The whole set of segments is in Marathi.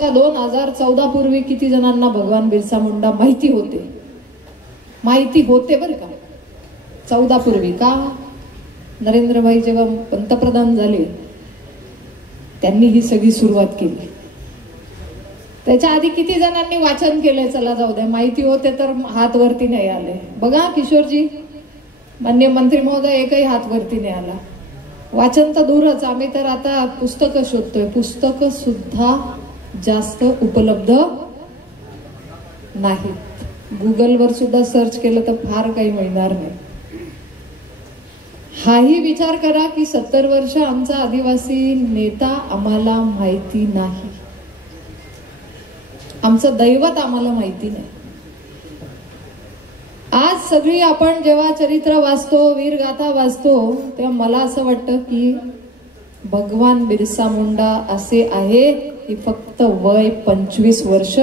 सांगा 2014 पूर्वी किती जणांना भगवान बिरसा मुंडा माहिती होते? माहिती होते बरं का. 14 पूर्वी का नरेंद्रभाई जेव्हा पंतप्रधान झाले त्यांनी ही सगळी सुरुवात केली. त्याच्या आधी किती जणांनी वाचन केलंय? चला जाऊ द्या, माहिती होते तर हात वरती नाही आले. बघा किशोरजी, माननीय मंत्री महोदय, एकही हात वरती नाही आला. वाचन तर दूरच, आम्ही तर आता पुस्तकं शोधतोय. पुस्तकं सुद्धा जास्त उपलब्ध नाहीत. गुगलवर सुद्धा सर्च केलं तर फार काही मिळणार नाही. हाही विचार करा की 70 वर्ष आमचा आदिवासी नेता आम्हाला माहिती नाही, आमचं दैवत आम्हाला माहिती नाही. आज सगळी आपण जेव्हा चरित्र वाचतो, वीरगाथा वाचतो, तेव्हा मला असं वाटतं की भगवान बिरसा मुंडा असे आहे की फक्त वय 25 वर्ष,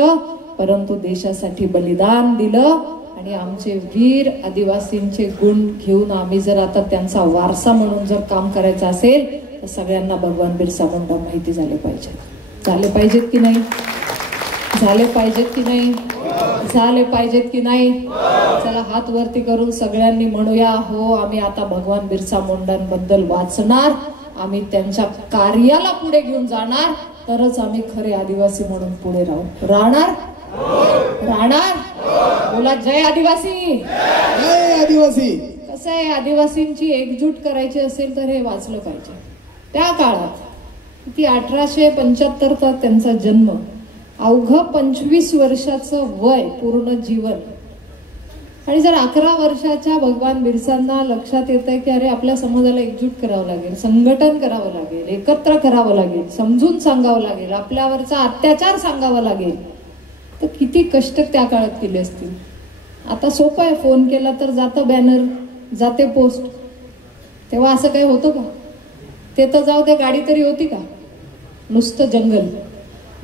परंतु देशासाठी बलिदान दिलं. आणि आमचे वीर आदिवासींचे गुण घेऊन आम्ही जर आता त्यांचा वारसा म्हणून जर काम करायचं असेल तर सगळ्यांना भगवान बिरसा मुंडा माहिती झाले पाहिजे. झाले पाहिजेत की नाही? झाले पाहिजेत की नाही? झाले पाहिजेत की नाही? चला हात वरती करून सगळ्यांनी म्हणूया, हो आम्ही आता भगवान बिरसा मुंडांबद्दल वाचणार, आम्ही त्यांच्या कार्याला पुढे घेऊन जाणार, तरच आम्ही खरे आदिवासी म्हणून पुढे राहणार. राहणार. बोला जय आदिवासी. जय आदिवासी. कसं आहे, आदिवासींची एकजूट करायची असेल तर हे वाचलं पाहिजे. त्या काळात किती 1875चा त्यांचा जन्म, अवघं 25 वर्षाचं वय, पूर्ण जीवन. आणि जर 11 वर्षाच्या भगवान बिरसांना लक्षात येत आहे की अरे आपल्या समाजाला एकजूट करावं लागेल, संघटन करावं लागेल, एकत्र करावं लागेल, समजून सांगावं लागेल, आपल्यावरचा अत्याचार सांगावा लागेल, तर किती कष्ट त्या काळात केले असतील. आता सोपं आहे, फोन केला तर जातं बॅनर, जाते पोस्ट. तेव्हा असं काही होतं का? ते तर जाऊ दे, गाडी तरी होती का? नुसतं जंगल.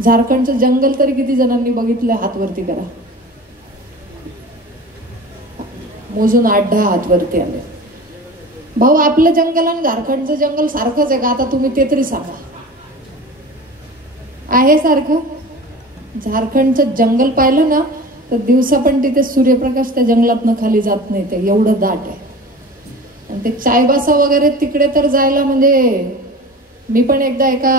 झारखंडचं जंगल तरी किती जणांनी बघितलं? हात वरती करा. मोजून 8-10 हात वरती आले. भाऊ, आपलं जंगल आणि झारखंडचं जंगल सारखंच आहे का? आता तुम्ही ते तरी सांगा. आहे सारखं? झारखंडचं जंगल पाहिलं ना तर दिवसा पण तिथे सूर्यप्रकाश त्या जंगलातनं खाली जात नाही, ते एवढं दाट आहे. आणि ते चायबासा वगैरे तिकडे तर जायला, म्हणजे मी पण एकदा एका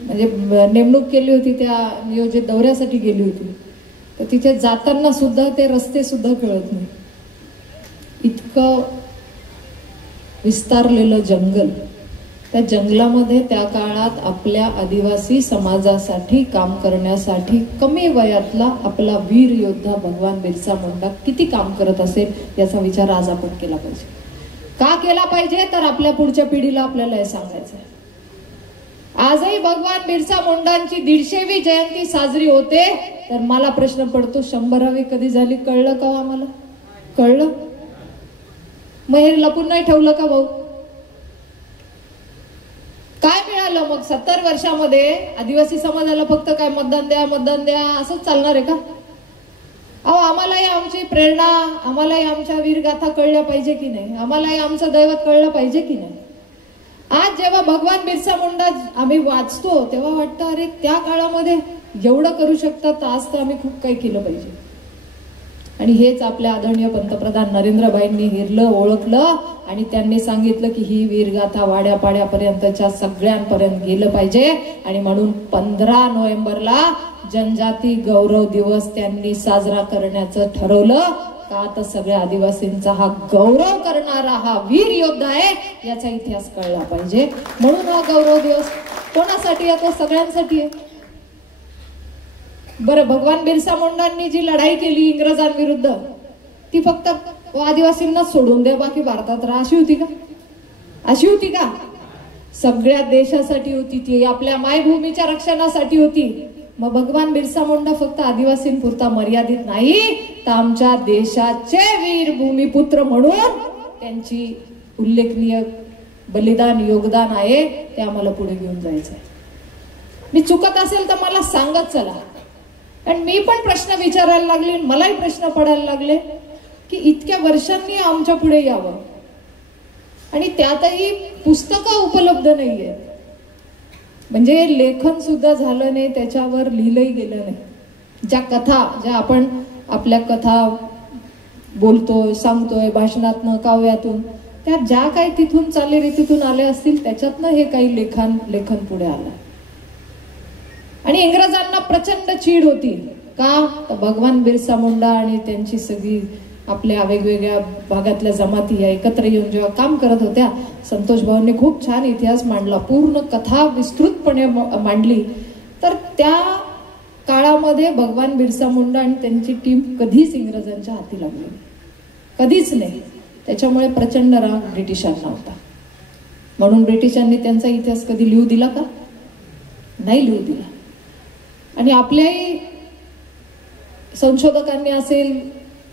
म्हणजे नेमणूक केली होती, त्या नियोजित दौऱ्यासाठी गेली होती, तर तिथे जाताना सुद्धा ते रस्ते सुद्धा कळत नाही, इतकं विस्तारलेलं जंगल. त्या जंगलामध्ये त्या काळात आपल्या आदिवासी समाजासाठी काम करण्यासाठी कमी वयातला आपला वीर योद्धा भगवान बिरसा मुंडा किती काम करत असेल याचा विचार आज आपण केला पाहिजे. का केला पाहिजे? तर आपल्या पुढच्या पिढीला आपल्याला हे सांगायचं आहे. आजही भगवान बिरसा मुंडांची 150वी जयंती साजरी होते, तर मला प्रश्न पडतो 100वी कधी झाली? कळलं का आम्हाला? कळलं? मग हे लपून नाही ठेवलं का भाऊ? काय मिळालं मग 70 वर्षामध्ये? आदिवासी समाजाला फक्त काय मतदान द्या, मतदान द्या असंच चालणार आहे का? अहो, आम्हालाही आमची प्रेरणा, आम्हालाही आमच्या वीरगाथा कळल्या पाहिजे की नाही? आम्हालाही आमचं दैवत कळलं पाहिजे की नाही? आज जेव्हा भगवान बिरसा मुंडा आम्ही वाचतो तेव्हा वाटतं अरे त्या काळामध्ये एवढं करू शकतात, तर आज तर आम्ही खूप काही केलं पाहिजे. आणि हेच आपल्या आदरणीय पंतप्रधान नरेंद्रभाईंनी हिरलं, ओळखलं आणि त्यांनी सांगितलं की ही वीरगाथा वाड्यापाड्यापर्यंतच्या सगळ्यांपर्यंत गेलं पाहिजे. आणि म्हणून 15 नोव्हेंबरला जनजाती गौरव दिवस त्यांनी साजरा करण्याचं ठरवलं. का तर सगळ्या आदिवासींचा हा गौरव करणारा हा वीर योद्धा आहे, याचा इतिहास कळला पाहिजे. म्हणून हा गौरव दिवस कोणासाठी आहे? तो सगळ्यांसाठी आहे. बरं, भगवान बिरसा मुंडांनी जी लढाई केली इंग्रजांविरुद्ध, ती फक्त आदिवासींनाच सोडून दे, बाकी भारतात राहा, अशी होती का? अशी होती का? सगळ्या देशासाठी होती ती, आपल्या मायभूमीच्या रक्षणासाठी होती. मग भगवान बिरसा मुंडा फक्त आदिवासींपुरता मर्यादित नाही, तर आमच्या देशाचे वीर भूमिपुत्र म्हणून त्यांची उल्लेखनीय बलिदान, योगदान आहे, ते आम्हाला पुढे घेऊन जायचं आहे. मी चुकत असेल तर मला सांगत चला. आणि मी पण प्रश्न विचारायला लागले, मलाही प्रश्न पडायला लागले की इतक्या वर्षांनी आमच्या पुढे यावं आणि त्यातही पुस्तकं उपलब्ध नाहीये. म्हणजे लेखन सुद्धा झालं नाही, त्याच्यावर लिहिलंही गेलं नाही. ज्या कथा, ज्या आपण आपल्या कथा बोलतोय, सांगतोय, भाषणातनं, काव्यातून, त्या ज्या काही तिथून चालीरीतीतून आल्या असतील त्याच्यातनं हे काही लेखन पुढे आलं. आणि इंग्रजांना प्रचंड चीड होती. का? तर भगवान बिरसा मुंडा आणि त्यांची सगळी आपल्या वेगवेगळ्या भागातल्या जमाती या एकत्र येऊन जेव्हा काम करत होत्या, संतोष भाऊंनी खूप छान इतिहास मांडला, पूर्ण कथा विस्तृतपणे मांडली. तर त्या काळामध्ये भगवान बिरसा मुंडा आणि त्यांची टीम कधीच इंग्रजांच्या हाती लागली, कधीच नाही. त्याच्यामुळे प्रचंड राग ब्रिटिशांना होता. म्हणून ब्रिटिशांनी त्यांचा इतिहास कधी लिहू दिला का? नाही लिहू दिला. आणि आपल्याही संशोधकांनी असेल,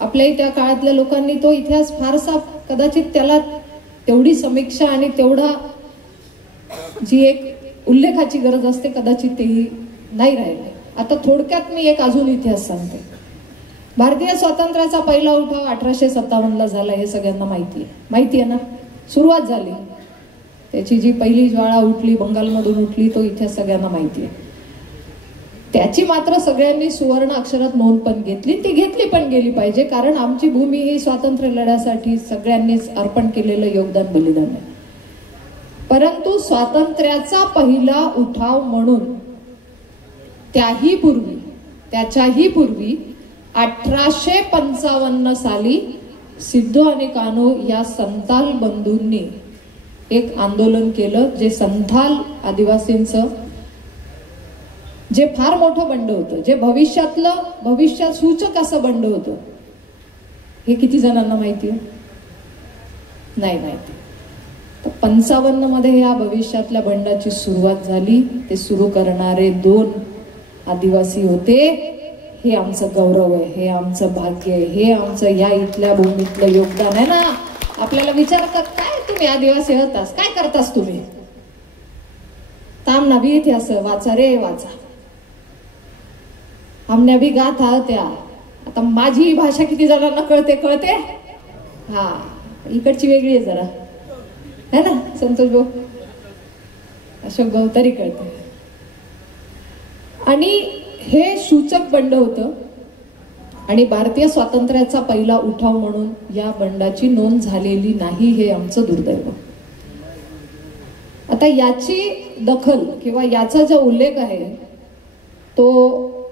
आपल्याही त्या काळातल्या लोकांनी तो इतिहास फारसा, कदाचित त्याला तेवढी समीक्षा आणि तेवढा जी एक उल्लेखाची गरज असते, कदाचित तेही नाही राहिले. आता थोडक्यात मी एक अजून इतिहास सांगते. भारतीय स्वातंत्र्याचा पहिला उठाव 1857ला झाला, हे सगळ्यांना माहिती आहे ना. सुरुवात झाली, त्याची जी पहिली ज्वाळा उठली, बंगालमधून उठली, तो इतिहास सगळ्यांना माहिती आहे. त्याची मात्र सगळ्यांनी सुवर्ण अक्षरात नोंद पण घेतली, ती घेतली पण गेली पाहिजे, कारण आमची भूमी ही स्वातंत्र्य लढ्यासाठी सगळ्यांनीच अर्पण केलेलं योगदान, बलिदान आहे. परंतु स्वातंत्र्याचा पहिला उठाव म्हणून त्याच्याही पूर्वी 1855 साली सिद्धो आणि कान्हो या संथाल बंधूंनी एक आंदोलन केलं, जे संथाल आदिवासींचं जे फार मोठं बंड होतं, जे भविष्यात सूचक असं बंड होतं. हे किती जणांना माहिती आहे? नाही माहिती. तर 55 मध्ये या भविष्यातल्या बंडाची सुरुवात झाली. ते सुरू करणारे 2 आदिवासी होते. हे आमचं गौरव आहे, हे आमचं भाग्य आहे, हे आमचं या इथल्या भूमीतलं योगदान आहे ना. आपल्याला विचारतात, काय तुम्ही आदिवासी होतास, काय करतास तुम्ही? ताम नभी इतिहास वाचा रे वाचा. हमने भी गाथा त्या. आता माझी भाषा किती जणांना कळते? हा, इकडची वेगळी आहे जरा, है ना संतोष भाऊ, अशोक भाऊ, तरी कळते. आणि हे सूचक बंड होतं आणि भारतीय स्वातंत्र्याचा पहिला उठाव म्हणून या बंडाची नोंद झालेली नाही, हे आमचं दुर्दैव. आता याची दखल किंवा याचा जो उल्लेख आहे तो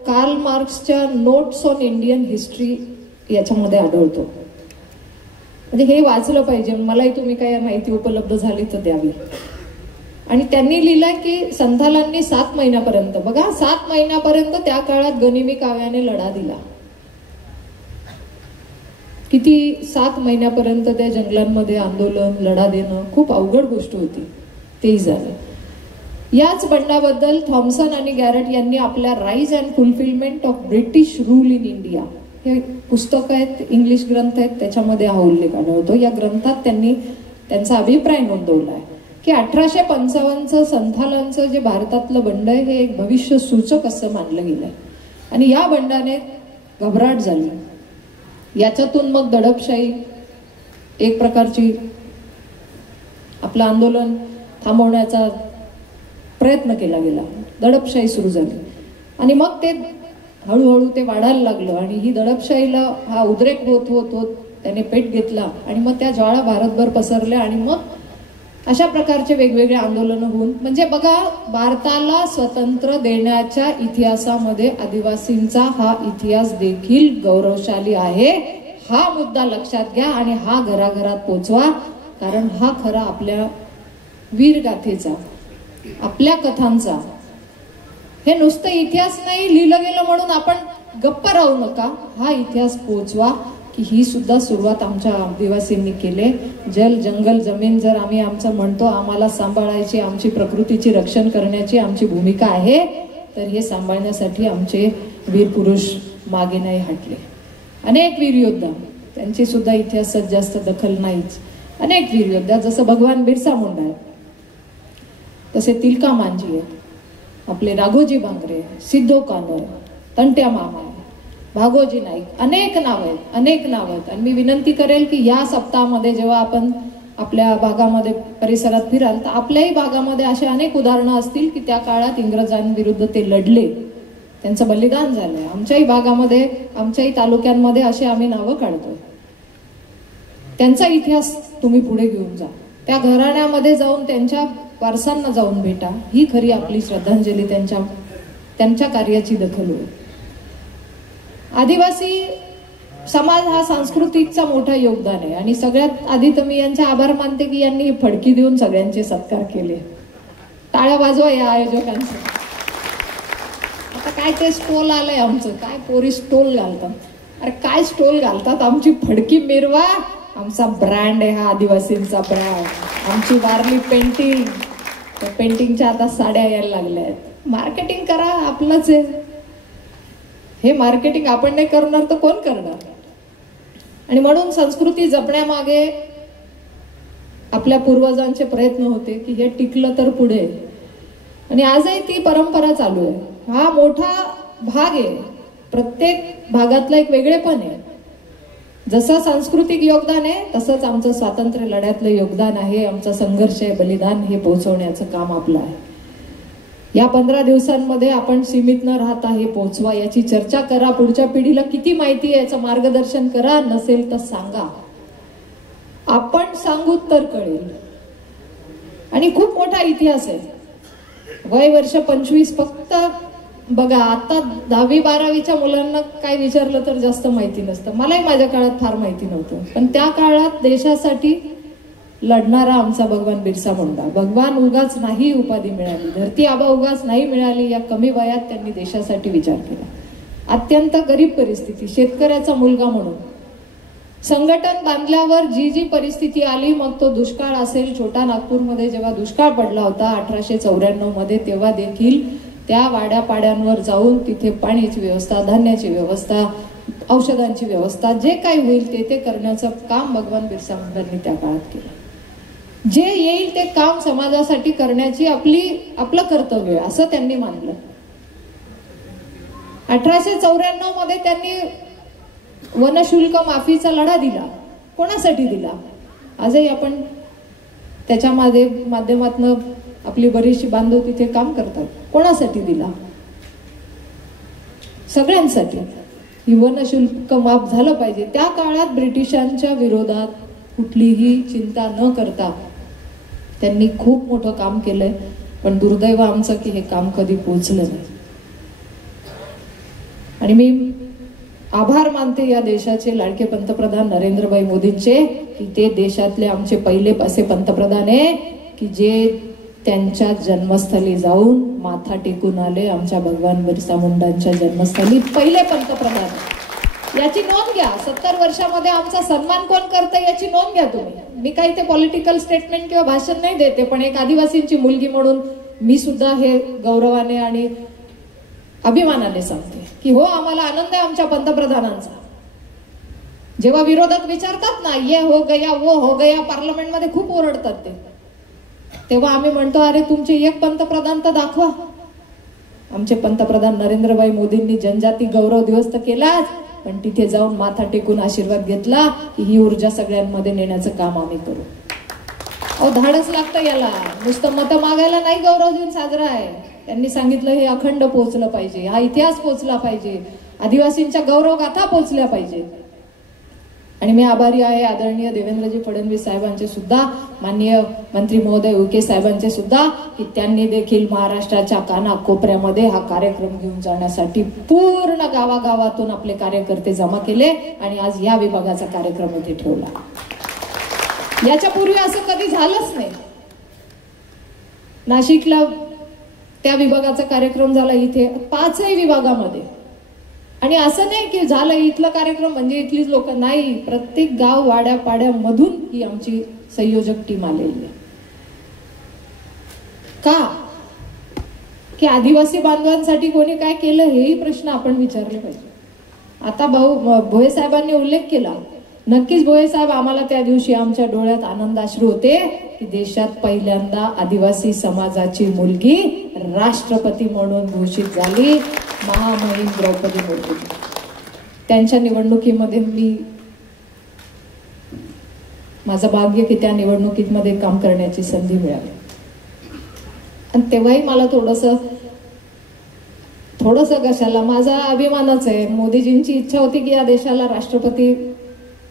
कार्ल मार्क्सच्या नोट्स ऑन इंडियन हिस्ट्री याच्यामध्ये आढळतो. म्हणजे हे वाचलं पाहिजे. मलाही तुम्ही काय माहिती उपलब्ध झाली तर द्यावी. आणि त्यांनी लिहिलंय की संथालांनी 7 महिन्यापर्यंत, बघा 7 महिन्यापर्यंत त्या काळात गनिमी काव्याने लढा दिला. किती 7 महिन्यापर्यंत त्या जंगलांमध्ये आंदोलन, लढा देणं खूप अवघड गोष्ट होती. तेही झालं. याच बंडाबद्दल थॉम्सन आणि गॅरेट यांनी आपल्या rise and fulfilment of British rule in India हे पुस्तक आहेत, इंग्लिश ग्रंथ आहेत, त्याच्यामध्ये हा उल्लेख आढळतो. या ग्रंथात त्यांनी त्यांचा अभिप्राय नोंदवला आहे की 1855चं संथालांचं जे भारतातलं बंड आहे हे एक भविष्य सूचक असं मानलं गेलंय. आणि या बंडाने घबराट झाली. याच्यातून मग दडपशाही, एक प्रकारची आपलं आंदोलन थांबवण्याचा प्रयत्न केला गेला. दडपशाही सुरू झाली आणि मग ते हळूहळू ते वाढायला लागलं. आणि ही दडपशाहीला हा उद्रेक होत होत होत त्याने पेट घेतला आणि मग त्या ज्वाळा भारतभर पसरल्या. आणि मग अशा प्रकारचे वेगवेगळे आंदोलन होऊन, म्हणजे बघा, भारताला स्वतंत्र देण्याच्या इतिहासामध्ये आदिवासींचा हा इतिहास देखील गौरवशाली आहे. हा मुद्दा लक्षात घ्या आणि हा घराघरात पोचवा, कारण हा खरा आपल्या वीरगाथेचा, आपल्या कथांचा. हे नुसतं इतिहास नाही लिहिलं गेलं म्हणून आपण गप्प राहू नका. हा इतिहास पोचवा की ही सुद्धा सुरुवात आमच्या आदिवासींनी केले. जल, जंगल, जमीन जर आम्ही आमचं म्हणतो, आम्हाला सांभाळायची, आमची प्रकृतीची रक्षण करण्याची आमची भूमिका आहे, तर हे सांभाळण्यासाठी आमचे वीर पुरुष मागे नाही हटले. अनेक वीर योद्धा, त्यांची सुद्धा इतिहासात जास्त दखल नाहीच. अनेक वीर योद्धा, जसं भगवान बिरसा मुंडा आहे, तसे तिलका मांझी आहेत, आपले राघोजी भांगरे, सिद्धो कान्हो, तंट्या मामा, भागोजी नाईक, अनेक नाव आहेत. आणि मी विनंती करेल की या सप्ताहामध्ये जेव्हा आपण आपल्या भागामध्ये परिसरात फिराल तर आपल्याही भागामध्ये असे अनेक उदाहरणं असतील की त्या काळात इंग्रजांविरुद्ध ते लढले, त्यांचं बलिदान झालंय. आमच्याही भागामध्ये, आमच्याही तालुक्यांमध्ये असे आम्ही नावं काढतो. त्यांचा इतिहास तुम्ही पुढे घेऊन जा, त्या घराण्यामध्ये जाऊन त्यांच्या वारसांना जाऊन भेटा. ही खरी आपली श्रद्धांजली, त्यांच्या कार्याची दखल होईल. आदिवासी समाज हा सांस्कृतिकचा मोठा योगदान आहे आणि सगळ्यात आधी तर मी यांचे आभार मानते की यांनी फडकी देऊन सगळ्यांचे सत्कार केले. टाळ्या वाजवा या आयोजकांचे. आता काय ते स्टोल आलंय आमचं, काय पोरी स्टोल घालतात. अरे काय स्टोल घालतात, आमची फडकी मिरवा, आमचा ब्रँड आहे हा आदिवासींचा ब्रँड. आमची वारली पेंटिंग, त्या पेंटिंगच्या आता साड्या यायला लागल्या आहेत. मार्केटिंग करा, आपलंच आहे हे. मार्केटिंग आपण नाही करणार तर कोण करणार. आणि म्हणून संस्कृती जपण्यामागे आपल्या पूर्वजांचे प्रयत्न होते की हे टिकलं तर पुढे. आणि आजही ती परंपरा चालू आहे. हा मोठा भाग आहे, प्रत्येक भागातलं एक वेगळेपण आहे. जसं सांस्कृतिक योगदान आहे तसंच आमचं स्वातंत्र्य लढ्यातलं योगदान आहे, आमचा संघर्ष आहे, बलिदान हे पोहोचवण्याचं काम आपलं आहे. या 15 दिवसांमध्ये आपण सीमित न राहता हे पोहोचवा, याची चर्चा करा. पुढच्या पिढीला किती माहिती आहे याचं मार्गदर्शन करा. नसेल तर सांगा, आपण सांगू तर कळेल. आणि खूप मोठा इतिहास आहे. वय वर्ष 25 फक्त बघा. आता 10वी 12वीच्या मुलांना काय विचारलं तर जास्त माहिती नसतं. मलाही माझ्या काळात फार माहिती नव्हतं. पण त्या काळात देशासाठी लढणारा आमचा भगवान बिरसा मुंडा. भगवान उगाच नाही उपाधी मिळाली, धरती आबा उगाच नाही मिळाली. या कमी वयात त्यांनी देशासाठी विचार केला. अत्यंत गरीब परिस्थिती, शेतकऱ्याचा मुलगा म्हणून संघटन बांधल्यावर जी जी परिस्थिती आली, मग तो दुष्काळ असेल. छोटा नागपूरमध्ये जेव्हा दुष्काळ पडला होता 1894 मध्ये, तेव्हा देखील त्या वाड्यापाड्यांवर जाऊन तिथे पाण्याची व्यवस्था, धान्याची व्यवस्था, औषधांची व्यवस्था, जे काही होईल ते करण्याचं काम भगवान बिरसा मुंडांनी त्या काळात केलं. जे येईल ते काम समाजासाठी करण्याची आपलं कर्तव्य असं त्यांनी मानलं. 1894 मध्ये त्यांनी वनशुल्क माफीचा लढा दिला. कोणासाठी दिला? आजही आपण त्याच्या माध्यमातून आपली बरीचशी बांधव तिथे काम करतात. कोणासाठी दिला? सगळ्यांसाठी. ही वनशुल्क माफ झालं पाहिजे. त्या काळात ब्रिटिशांच्या विरोधात कुठलीही चिंता न करता त्यांनी खूप मोठं काम केलंय. पण दुर्दैव आमचं की हे काम कधी पोहोचलं नाही. आणि मी आभार मानते या देशाचे लाडके पंतप्रधान नरेंद्रभाई मोदींचे की ते देशातले आमचे पहिले असे पंतप्रधान आहे की जे त्यांच्या जन्मस्थळी जाऊन माथा टेकून आले. आमच्या भगवान बिरसा मुंडांच्या जन्मस्थळी पहिले पंतप्रधान. याची नोंद घ्या. 70 वर्षामध्ये आमचा सन्मान कोण करतं याची नोंद घ्या तुम्ही. मी काही ते पॉलिटिकल स्टेटमेंट किंवा भाषण नाही देते, पण एक आदिवासींची मुलगी म्हणून मी सुद्धा हे गौरवाने आणि अभिमानाने सांगते की हो, आम्हाला आनंद आहे आमच्या पंतप्रधानांचा. जेव्हा विरोधक विचारतात ना, ये हो गया वो हो गया, पार्लमेंटमध्ये खूप ओरडतात ते, तेव्हा आम्ही म्हणतो अरे तुमचे एक पंतप्रधान तर दाखवा. आमचे पंतप्रधान नरेंद्रभाई मोदींनी जनजाती गौरव दिवस तर केलाच, पण तिथे जाऊन माथा टेकून आशीर्वाद घेतला की ही ऊर्जा सगळ्यांमध्ये नेण्याचं काम आम्ही करू. अहो, धाडस लागतं याला. नुसतं मतं मागायला नाही गौरव दिन साजरा आहे. त्यांनी सांगितलं हे अखंड पोहोचलं पाहिजे, हा इतिहास पोहोचला पाहिजे, आदिवासींच्या गौरव गाथा पोहोचल्या पाहिजे. आणि मी आभारी आहे आदरणीय देवेंद्रजी फडणवीस साहेबांचे सुद्धा, माननीय मंत्री महोदय उके साहेबांचे सुद्धा, की त्यांनी देखील महाराष्ट्राच्या कानाकोपऱ्यामध्ये हा कार्यक्रम घेऊन जाण्यासाठी पूर्ण गावागावातून आपले कार्यकर्ते जमा केले आणि आज या विभागाचा कार्यक्रम इथे ठेवला. याच्यापूर्वी असं कधी झालंच नाही. नाशिकला त्या विभागाचा कार्यक्रम झाला, इथे 5ही विभागामध्ये. आणि असं नाही की झालं इथला कार्यक्रम म्हणजे इथलीच लोक, नाही, प्रत्येक गाव वाड्यापाड्यामधून ही आमची संयोजक टीम आलेली आहे. का? की आदिवासी बांधवांसाठी कोणी काय केलं हेही प्रश्न आपण विचारले पाहिजे. आता भोये साहेबांनी उल्लेख केला. नक्कीच भोये साहेब, आम्हाला त्या दिवशी आमच्या डोळ्यात आनंदाश्रू होते की देशात पहिल्यांदा आदिवासी समाजाची मुलगी राष्ट्रपती म्हणून घोषित झाली, महामहिम द्रौपदी मुर्मू. त्यांच्या निवडणुकीमध्ये मी माझं भाग्य की त्या निवडणुकीमध्ये काम करण्याची संधी मिळाली. आणि तेव्हाही मला थोडंसं कशाला, माझा अभिमानच आहे. मोदीजींची इच्छा होती की या देशाला राष्ट्रपती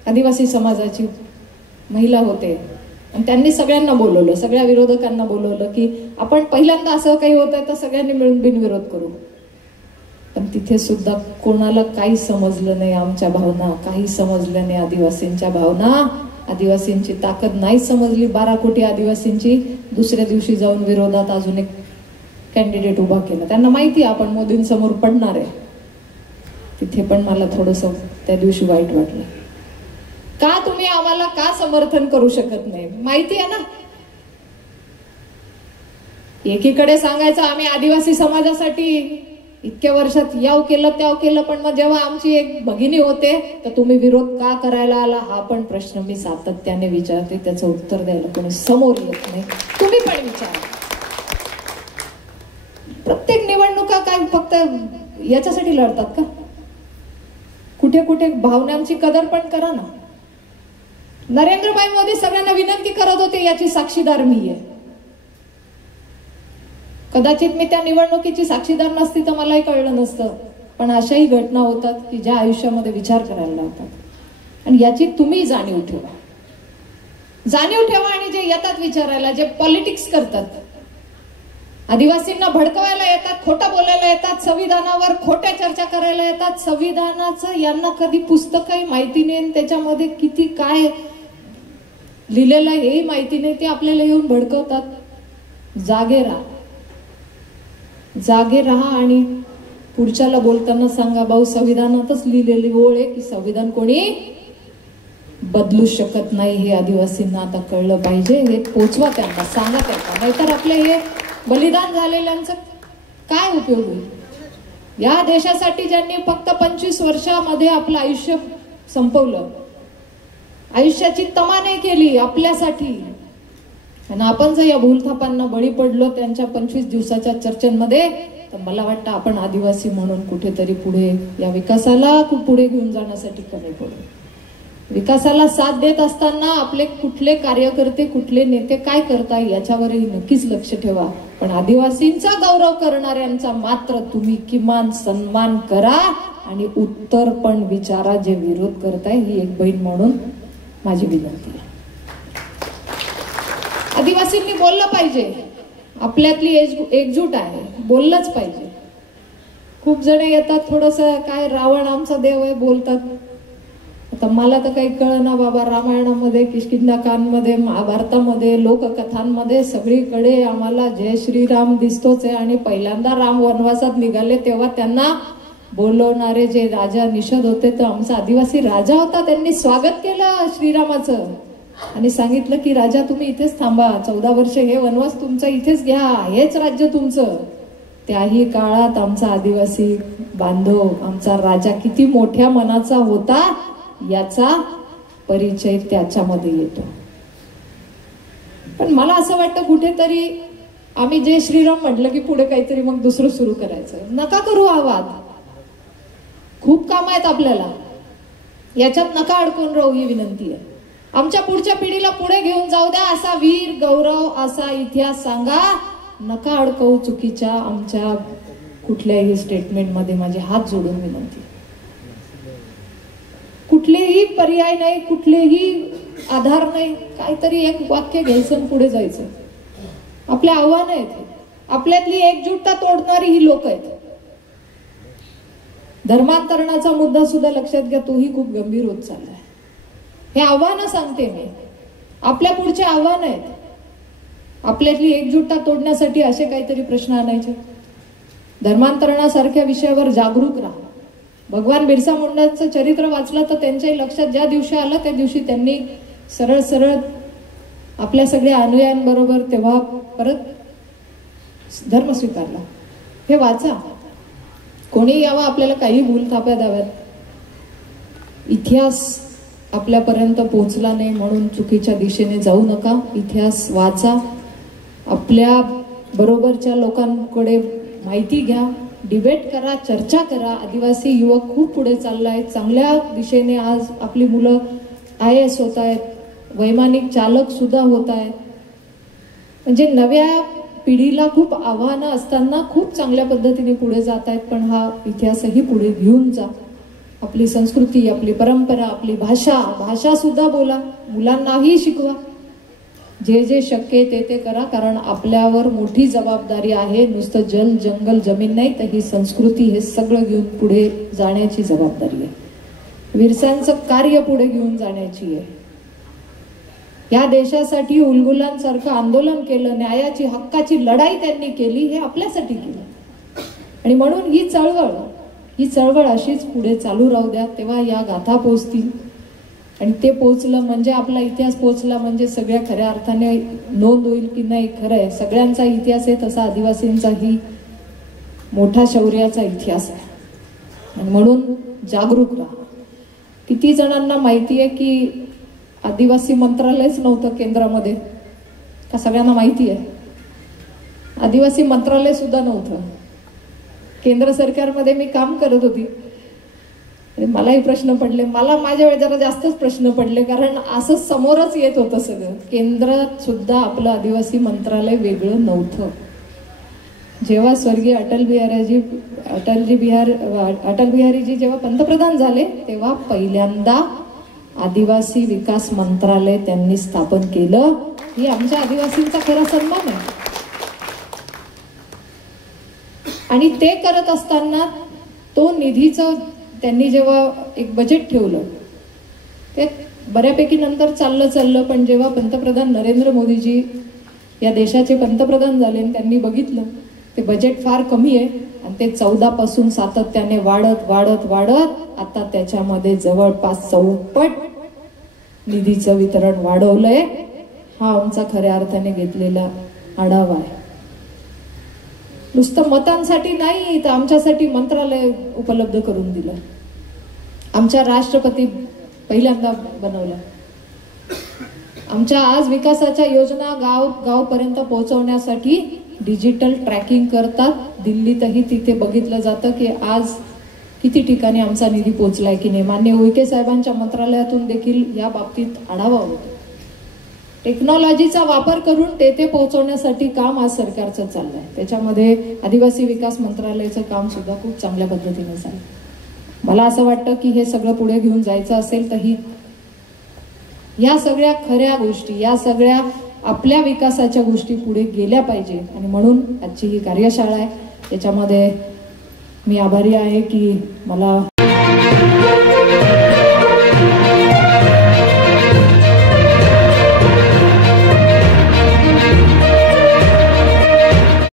आदिवासी समाजाची महिला होते. आणि त्यांनी सगळ्यांना बोलवलं, सगळ्या विरोधकांना बोलवलं की आपण पहिल्यांदा असं काही होतंय तर सगळ्यांनी मिळून बिनविरोध करू. पण तिथे सुद्धा कोणाला काही समजलं नाही, आमच्या भावना काही समजल्या नाही, आदिवासींच्या भावना, आदिवासींची ताकद नाही समजली. 12 कोटी आदिवासींची दुसऱ्या दिवशी जाऊन विरोधात अजून एक कॅन्डिडेट उभा केला. त्यांना माहिती आपण मोदींसमोर पडणार आहे. तिथे पण मला थोडंसं त्या दिवशी वाईट वाटलं. का तुम्ही आम्हाला का समर्थन करू शकत नाही? माहिती आहे ना, एकीकडे सांगायचं आम्ही आदिवासी समाजासाठी इतक्या वर्षात याव केलं त्याव केलं, पण मग जेव्हा आमची एक भगिनी होते तर तुम्ही विरोध का करायला आला? हा पण प्रश्न मी सातत्याने विचारते, त्याचं उत्तर द्यायला कोणी समोर येत नाही. तुम्ही पण विचारा. प्रत्येक निवडणुका काय फक्त याच्यासाठी लढतात का? कुठे कुठे भावनांची कदर पण करा ना. नरेंद्रभाई मोदी सगळ्यांना विनंती करत होते, याची साक्षीदार मी आहे. कदाचित मी त्या निवडणुकीची साक्षीदार नसती तर मलाही कळलं नसतं. पण अशाही घटना होतात की ज्या आयुष्यामध्ये विचार करायला लावतात. आणि याची तुम्ही जाणीव ठेवा आणि जे येतात विचारायला, जे पॉलिटिक्स करतात, आदिवासींना भडकवायला येतात, खोटं बोलायला येतात, संविधानावर खोट्या चर्चा करायला येतात. संविधानाचं यांना कधी पुस्तकही माहिती नाही, त्याच्यामध्ये किती काय लिहिलेलं आहे हेही माहिती नाही, ते आपल्याला येऊन भडकवतात. जागे राहा आणि पुढच्याला बोलताना सांगा, भाऊ संविधानातच लिहिलेली ओळ आहे की संविधान कोणी बदलू शकत नाही. हे आदिवासींना आता कळलं पाहिजे. हे पोचवा त्यांना, सांगा त्यांना, नाहीतर आपले हे बलिदान झालेल्यांचं काय उपयोग होईल? या देशासाठी ज्यांनी फक्त 25 वर्षामध्ये आपलं आयुष्य संपवलं, आयुष्याची तमा नाही केली आपल्यासाठी, आणि आपण जर या भूलथापांना बळी पडलो त्यांच्या 25 दिवसाच्या चर्चेमध्ये, तर मला वाटतं आपण आदिवासी म्हणून कुठेतरी पुढे या विकासाला पुढे घेऊन जाण्यासाठी कमी पडू. विकासाला साथ देत असताना आपले कुठले कार्यकर्ते, कुठले नेते काय करताय याच्यावरही नक्कीच लक्ष ठेवा. पण आदिवासींचा गौरव करणाऱ्यांचा मात्र तुम्ही किमान सन्मान करा आणि उत्तर पण विचारा जे विरोध करताय. ही एक बहीण म्हणून माझी विनंती आहे. आदिवासींनी बोललं पाहिजे, आपल्यातली एकजूट आहे, बोललंच पाहिजे. खूप जण येतात थोडंसं काय रावण आमचा देव आहे बोलतात. आता मला तर काही कळना बाबा, रामायणामध्ये, किष्किंधाकांमध्ये, महाभारतामध्ये, लोककथांमध्ये सगळीकडे आम्हाला जय श्रीराम दिसतोच आहे. आणि पहिल्यांदा राम वनवासात निघाले तेव्हा त्यांना बोलवणारे जे राजा निषद होते तो आमचा आदिवासी राजा होता. त्यांनी स्वागत केलं श्रीरामाचं आणि सांगितलं की राजा तुम्ही इथेच थांबा, 14 वर्ष हे वनवास तुमचा इथेच घ्या, हेच राज्य तुमचं. त्याही काळात आमचा आदिवासी बांधव, आमचा राजा किती मोठ्या मनाचा होता याचा परिचय त्याच्यामध्ये येतो. पण मला असं वाटतं कुठेतरी आम्ही जय श्रीराम म्हटलं की पुढे काहीतरी मग दुसरं सुरू करायचं. नका करू हा वाद, खूप काम आहेत आपल्याला, याच्यात नका अडकून राहू ही विनंती आहे. आमच्या पुढच्या पिढीला पुढे घेऊन जाऊ द्या, असा वीर गौरव, असा इतिहास सांगा. नका अडकवू चुकीच्या आमच्या कुठल्याही स्टेटमेंटमध्ये. माझे हात जोडून विनंती. कुठलेही पर्याय नाही, कुठलेही आधार नाही, काहीतरी एक वाक्य घ्यायचं पुढे जायचं. आपले आव्हान आहेत, आपल्यातली एकजुटता तोडणारी ही लोक आहेत. धर्मांतरणाचा मुद्दा सुद्धा लक्षात घ्या, तोही खूप गंभीर होत चाललाय. हे आव्हानं सांगते मी, आपल्या पुढचे आव्हान आहेत. आपल्यातली एकजुटता तोडण्यासाठी असे काहीतरी प्रश्न आणायचे. धर्मांतरणासारख्या विषयावर जागरूक राहा. भगवान बिरसा मुंडांचं चरित्र वाचलं तर त्यांच्याही लक्षात ज्या दिवशी आलं त्या दिवशी त्यांनी सरळ सरळ आपल्या सगळ्या अनुयायांबरोबर तेव्हा परत धर्म स्वीकारला. हे वाचा, कोणी यावं आपल्याला काही भूलथाप्या द्याव्यात. इतिहास आपल्यापर्यंत पोहोचला नाही म्हणून चुकीच्या दिशेने जाऊ नका. इतिहास वाचा, आपल्या बरोबरच्या लोकांकडे माहिती घ्या, डिबेट करा, चर्चा करा. आदिवासी युवक खूप पुढे चाललाय, चांगल्या दिशेने आज आपली मुलं IAS होत आहेत, वैमानिक चालक सुद्धा होत आहेत. म्हणजे नव्या पिढीला खूप आव्हानं असताना खूप चांगल्या पद्धतीने पुढे जात आहेत. पण हा इतिहासही पुढे घेऊन जा. आपली संस्कृती, आपली परंपरा, आपली भाषा सुद्धा बोला, मुलांनाही शिकवा. जे जे शक्य आहे ते करा, कारण आपल्यावर मोठी जबाबदारी आहे. नुसतं जल जंगल जमीन नाही, तर ही संस्कृती हे सगळं घेऊन पुढे जाण्याची जबाबदारी आहे. विरसांचं कार्य पुढे घेऊन जाण्याची आहे. या देशासाठी उलगुलांसारखं आंदोलन केलं, न्यायाची हक्काची लढाई त्यांनी केली, हे आपल्यासाठी केलं. आणि म्हणून ही चळवळ अशीच पुढे चालू राहू द्या. तेव्हा या गाथा पोचतील. आणि ते पोचलं म्हणजे आपला इतिहास पोचला म्हणजे सगळ्या खऱ्या अर्थाने नोंद होईल की नाही खरं आहे. सगळ्यांचा इतिहास आहे तसा आदिवासींचाही मोठा शौर्याचा इतिहास आहे. आणि म्हणून जागरूक राहा. किती जणांना माहिती आहे की आदिवासी मंत्रालयच नव्हतं केंद्रामध्ये? का सगळ्यांना माहिती आहे? आदिवासी मंत्रालय सुद्धा नव्हतं. केंद्र सरकारमध्ये मी काम करत होती आणि मलाही प्रश्न पडले. मला माझ्या वेळी जरा जास्तच प्रश्न पडले, कारण असं समोरच येत होतं सगळं. केंद्रात सुद्धा आपलं आदिवासी मंत्रालय वेगळं नव्हतं. जेव्हा स्वर्गीय अटल बिहारीजी जेव्हा पंतप्रधान झाले तेव्हा पहिल्यांदा आदिवासी विकास मंत्रालय त्यांनी स्थापन केलं. ही आमच्या आदिवासींचा खरा सन्मान आहे. आणि ते करत असताना तो निधीचं त्यांनी जेव्हा एक बजेट ठेवलं ते बऱ्यापैकी नंतर चाललं. पण जेव्हा पंतप्रधान नरेंद्र मोदीजी या देशाचे पंतप्रधान झाले आणि त्यांनी बघितलं ते बजेट फार कमी आहे आणि ते 14 पासून सातत्याने वाढत आता त्याच्यामध्ये जवळपास 64 निधीचं वितरण वाढवलंय. हा आमचा खऱ्या अर्थाने घेतलेला आढावा आहे. नुसतं मतांसाठी नाही, तर आमच्यासाठी मंत्रालय उपलब्ध करून दिलं. आमच्या राष्ट्रपती पहिल्यांदा बनवलं. आमच्या आज विकासाच्या योजना गावपर्यंत पोहोचवण्यासाठी डिजिटल ट्रॅकिंग करतात. दिल्लीतही तिथे बघितलं जातं की आज किती ठिकाणी आमचा निधी पोहोचलाय की नाही. माननीय उईके साहेबांच्या मंत्रालयातून देखील या बाबतीत आढावा होतो. टेक्नॉलॉजीचा वापर करून ते पोहोचवण्यासाठी काम आज सरकारचं चाललंय. त्याच्यामध्ये आदिवासी विकास मंत्रालयाचं काम सुद्धा खूप चांगल्या पद्धतीने चाललंय. मला असं वाटतं की हे सगळं पुढे घेऊन जायचं असेल तर या सगळ्या खऱ्या गोष्टी, या सगळ्या आपल्या विकासाच्या गोष्टी पुढे गेल्या पाहिजे. आणि म्हणून आजची ही कार्यशाळा आहे. त्याच्यामध्ये मी आभारी आहे की मला